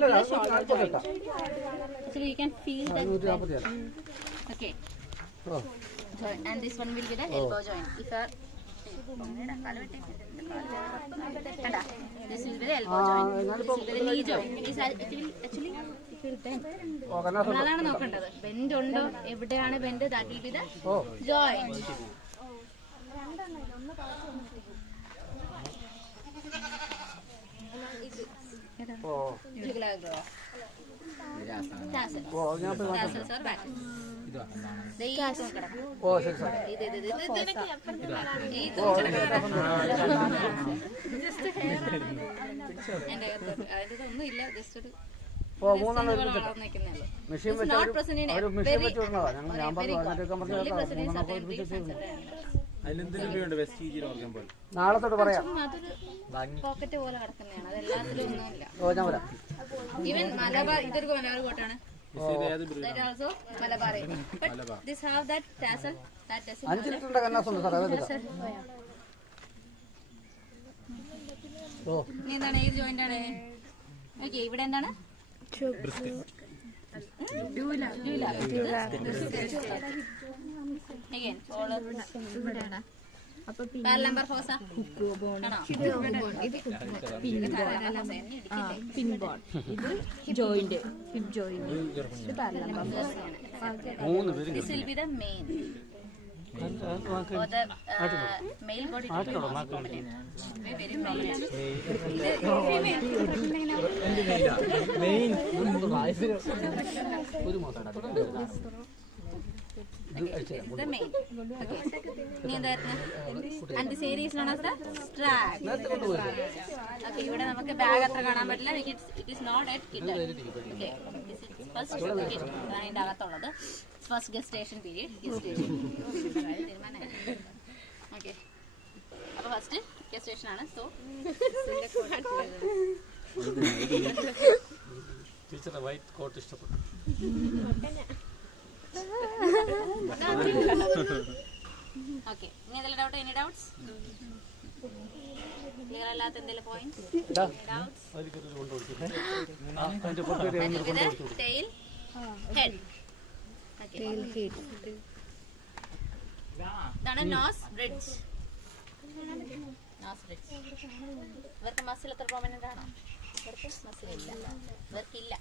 irregular shoulder joint. Actually, you can feel that. Okay. Joint. And this one will be the elbow joint. If you are this will be the elbow joint. This will be the knee joint. It is actually അതാണ് നോക്കേണ്ടത്. Bend ഉണ്ടോ, എവിടെയാണ് bend, that will be the joint. ഒന്നും ഇല്ല, just ഒരു നാളെ തൊട്ട് പറയാം. പോക്കറ്റ് പോലെ കിടക്കുന്നതാണ്, അത് എല്ലാത്തിലും ഒന്നുമില്ല. ഈവൻ മലബാർ, ഇതൊരു മലബാർ കോട്ടാണ്. എന്താണ്, ഏത് ജോയിന്റ് ആണ്? ഓക്കെ, ഇവിടെ എന്താണ്? നമ്പർ ഫോസ പിൻബോൺ, ഇത് ജോയിന്റ്, ഹിപ്പ് ജോയിന്റ്, ഇത് പാരലംബർ four. This will be the main or the male body component. Very main. The main. Okay. And this area is known as the strap. Okay, ഇവിടെ നമുക്ക് bag അത്ര കാണാൻ പറ്റില്ല. It is not at kidney. Okay. This is first kidney. അതിന്റെ അകത്തുള്ളത് first gestation period. Okay, അപ്പൊ first gestation ആണ്. So ടീച്ചറുടെ വൈറ്റ് കോട്ട് ഇഷ്ടപ്പെട്ടു. ഓക്കെ, ഇനി എന്തെങ്കിലും ഡൗട്ട്? Any doubts? ക്ലിയർ അല്ലാത്ത എന്തെങ്കിലും പോയിന്റ്സ്? Tail, head. ഇതാണ് നോസ് ബ്രിഡ്ജ്. Nose bridge. ഇവർക്ക് മസിൽ എത്ര പ്രോമിനന്റ് ആണോ? ഇവർക്ക് മസിൽ ഇല്ല. ഇവർക്കില്ല.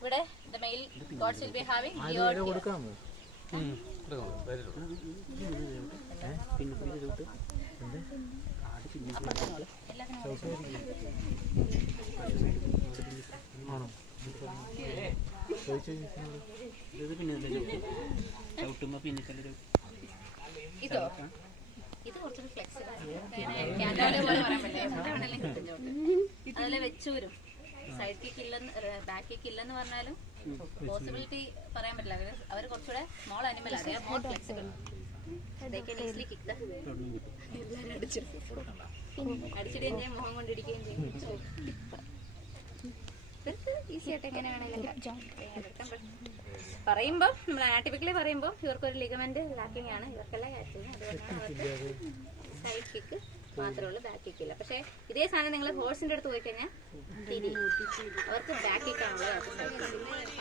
ഇവിടെ the male gods will be having beard. ഇതോ, ഇത് കുറച്ചൊരു ഫ്ലെക്സിബിൾ ആണ്. അതിലെ വെച്ചൂരും സൈഡ് കിക്ക് ഇല്ലെന്ന്, ബാക്ക് കിക്ക് ഇല്ലെന്ന് പറഞ്ഞാലും പോസിബിലിറ്റി പറയാൻ പറ്റില്ല. അവർ കുറച്ചുകൂടെ സ്മോൾ അനിമൽ ആണ്, മോർ ഫ്ലെക്സിബിൾ. അടിച്ചിട്ട് എന്റെ മുഖം കൊണ്ടിരിക്കുകയും ചെയ്യും. ഈസി ആയിട്ട് എങ്ങനെ വേണമെങ്കിലും പറയുമ്പോൾ, നമ്മൾ ആറ്റിപ്പിക്കലി പറയുമ്പോൾ ഇവർക്കൊരു ലിഗമെന്റ് ലാക്കിംഗ് ആണ്, ഇവർക്കെല്ലാം കാറ്റിങ്. അതുകൊണ്ടാണ് അവർക്ക് സൈഡ് കിക്ക് മാത്രമേ ഉള്ളൂ, ബാക്ക് കിക്ക് ഇല്ല. പക്ഷെ ഇതേ സാധനം നിങ്ങൾ ഹോഴ്സിന്റെ അടുത്ത് പോയി കഴിഞ്ഞാൽ അവർക്ക് ബാക്ക് കിക്ക് ആണുള്ളത്,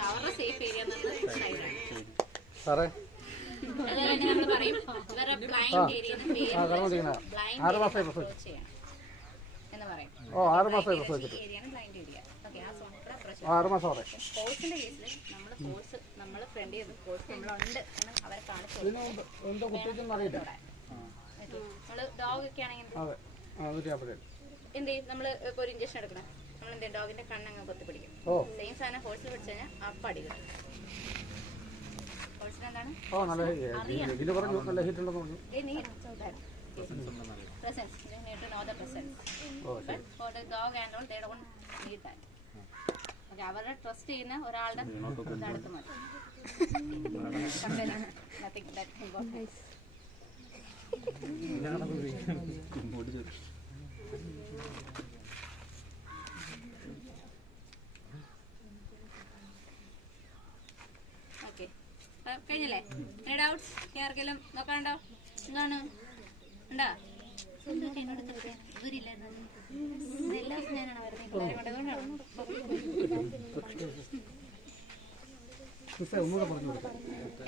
അവരുടെ സേഫ് ഏരിയ എന്നുള്ളത് സൈഡാണ്. അതുപോലെ തന്നെ നമ്മൾ പറയും ഇവരുടെ ബ്ലൈൻഡ് ഏരിയ എന്ന് പറയും. 6 മാസം ഏരിയയാണ് ബ്ലൈൻഡ് ഏരിയ. ഓക്കെ, ആ സോണിക്കൂടെ അപ്രോച്ച്. 6 മാസം ഫോഴ്സിന്റെ കേസിൽ നമ്മൾ ഫ്രണ്ട് ചെയ്ത് ഫോഴ്സ് നമ്മളുണ്ട് എന്ന് അവരെ കാണിച്ചു. നമ്മള് ഡോഗ് ഒക്കെ ആണെങ്കിൽ എന്ത് ചെയ്യും? നമ്മള് ഇപ്പൊ ഒരു ഇഞ്ചക്ഷൻ എടുക്കണം, നമ്മൾ എന്ത് ഡോഗിന്റെ കണ്ണങ്ങ് കൊത്തി പിടിക്കും. സെയിം സാധനം ഹോഴ്സിൽ പിടിച്ചു കഴിഞ്ഞാൽ അപ്പം അടി കിട്ടും. ഹോഴ്സിന് എന്താണ് presence. They need to know the presence. But for the dog and all, they don't need that. Okay, അവരുടെ ട്രസ്റ്റ് ചെയ്യുന്ന ഒരാളുടെ അടുത്ത് മതി. Nothing that can go. Okay. കഴിഞ്ഞല്ലേ? ഡൗട്ട്സ് ആർക്കെങ്കിലും നോക്കാനുണ്ടോ? എന്താണ് ഉണ്ടോ? എന്നോട് ദൂരില്ലായിരുന്നു എല്ലാ ദിവസവും ഞാനാണ്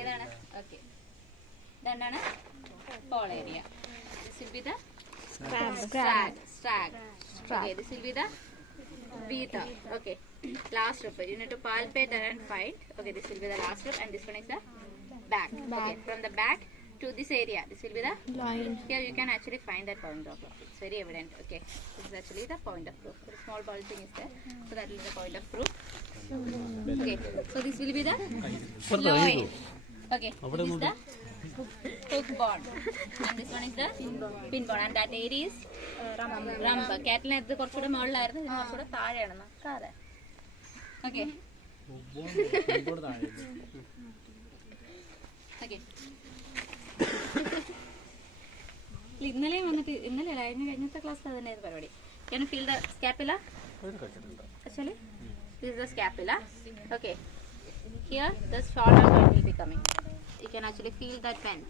ഏതാണ്? ഓക്കെ, ഇതെന്താണ്? Pole area. This will be the strag. Okay, this will be the beta. Okay, last rib. You need to palpate and find. Okay, this will be the last rib, and this one is the back. Okay, from the back to this area, this will be the line. Here you can actually find that point of proof. It's very evident. Okay, this is actually the point of proof. A small bulging is there, so that is the point of proof. Okay, so this will be the loin. Okay, this is the hook bone, and this one is the pin bone, and that area is rump. Cattle is കുറച്ചുകൂടെ മുകളിലായിരുന്നു, ഇത് കുറച്ചുകൂടെ താഴെയാണ്. നോക്കാതെ. Okay. Okay. ഇന്നലെ വന്നിട്ട് കഴിഞ്ഞത്തെ class തന്നെയായിരുന്നു പരിപാടി. Can you feel the scapula? Actually, this is the scapula. Okay. Here the shoulder joint will be coming. You can actually feel that bend.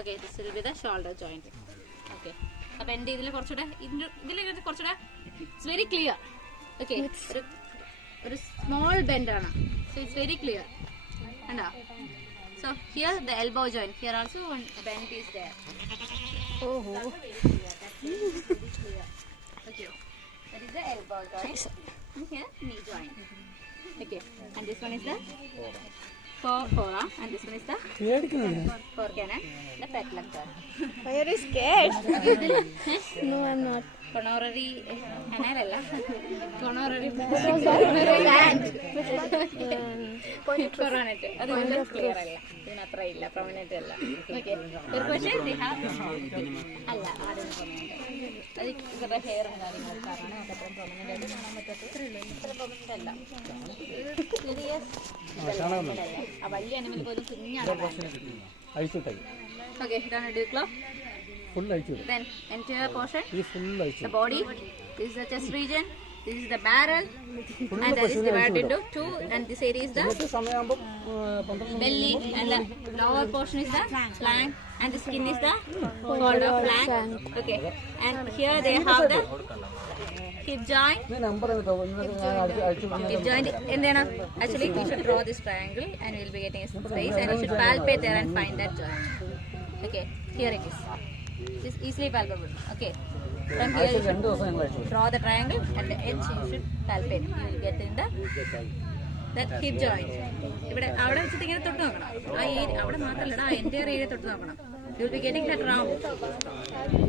Okay, this will be the shoulder joint. Okay. A bend ഇതിൽ കുറച്ചുകൂടെ കുറച്ചുകൂടെ it's very clear. Okay. ഒരു small bend ആണ്. So it's very clear. കണ്ടോ? So here the elbow joint. Here also one bend is there. Oh. Okay. That is the elbow joint. And here knee joint. Okay. And this one is the forearm, and this one is the forecannon, the petlactor. Why are you scared? No, I'm not. Coronary canal alla. Coronary Land. Coronet. Adu vandu clear alla. Idinu athra illa, prominent alla. Okay. Oru question they have alla, adinu prominent. Adu idara hair കാര്യങ്ങൾ കാരണം അത്ര prominent ആയിട്ട് കാണാൻ പറ്റാത്തത്രേ ഉള്ളൂ. ഇത്ര prominent അല്ല. Serious. ആ വലിയ അനിമൽ പോലും കുഞ്ഞാണ്. അഴിച്ചുട്ടായി. Okay, ഇതാണ് ഡ്യൂക്ലോ. Full അഴിച്ചു. Then anterior portion. ഈ full അഴിച്ചു. The body. This is the chest region. This is the barrel. And that is divided into two. And this area is the belly. And the lower portion is the flank. And the skin is the shoulder flank. Okay. And here they have the hip joint. Hip joint. And then actually we should draw this triangle, and we will be getting a space, and you should palpate there and find that joint. Okay. Here it is. It is easily palpable. Okay. From here you should draw the triangle, and the edge you should palpate. You will get in the that hip joint. ഇവിടെ അവിടെ വെച്ചിട്ട് ഇങ്ങനെ തൊട്ട് നോക്കണം. ആ area അവിടെ മാത്രമല്ല, ആ എൻ്റയർ ഏരിയ തൊട്ട് നോക്കണം. You will be getting that round.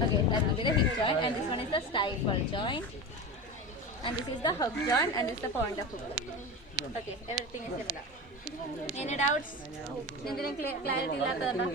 Okay, that will be the hip joint, and this one is the stifle joint, and this is the hook joint, and this is the point of hook. Okay, everything is similar. Any doubts? എന്തെങ്കിലും clarity ഇല്ലാത്തതുണ്ടോ?